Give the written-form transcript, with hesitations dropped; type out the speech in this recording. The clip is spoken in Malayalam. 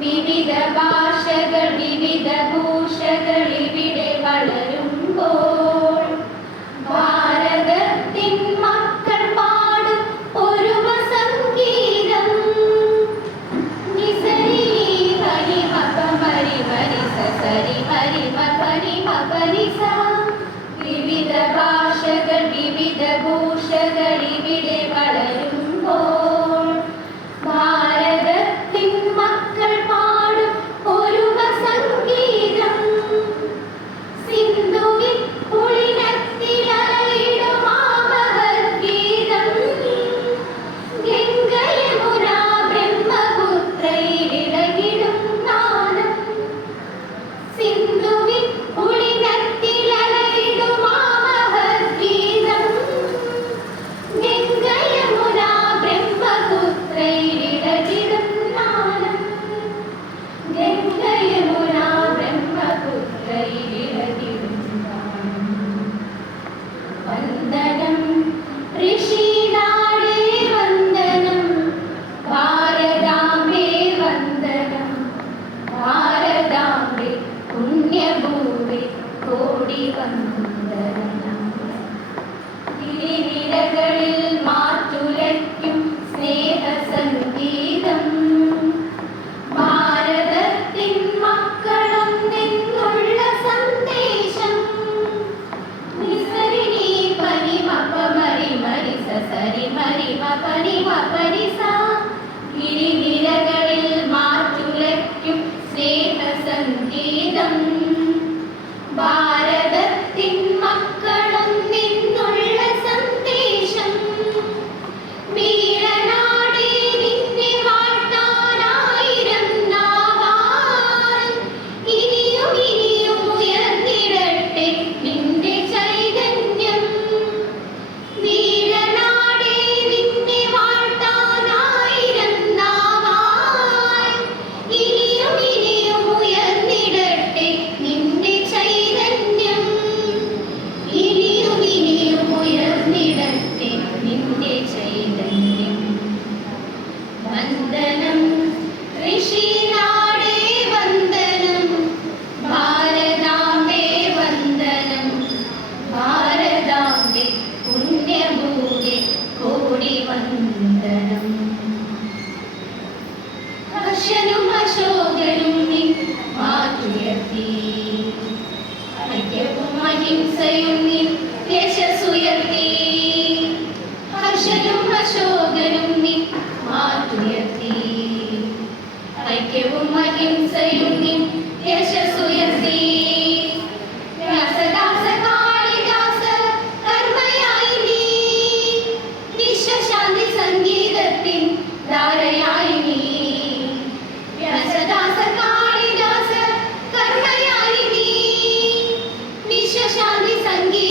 വിവിധ ഭാഷകൾ വിവിധ ഭൂഷകൾ ഇവിടെ വളരുമ്പോൾ ഭാരതത്തിൻ മക്കൾ പാടും ഒരു സംഗീതം. നിസരി ഹരി മപ മരി മരി സരി മരി മപരി മപരിസ. വിവിധ ഭാഷകൾ വിവിധ ഭൂഷകൾ ഇവിടെ വളരുമ്പോൾ ഭാരതത്തിൻ മക്കൾ പാടും ഒരു സംഗീതം. സിന്ധുവിൻ പുളിനത്തിലലയിടും ആ മഹദ്ഗീതം. ഗംഗ യമുന ബ്രഹ്മപുത്രയിലിളകിടും നാദം. സിന്ധുവിൻ പുളിനത്തിലലയിടും ആ മഹദ്ഗീതം. ഗംഗ യമുന ബ്രഹ്മപുത്രയിലിളകിടും നാദം. ഗംഗ യമുന ബ്രഹ്മപുത്രയിലിളകിടും നാദം. വന്ദനം ഋഷിനാടേ വന്ദനം, ഭാരതാംബേ വന്ദനം. ഭാരതാംബേ പുണ്യഭൂമി കോടി വന്ദനം.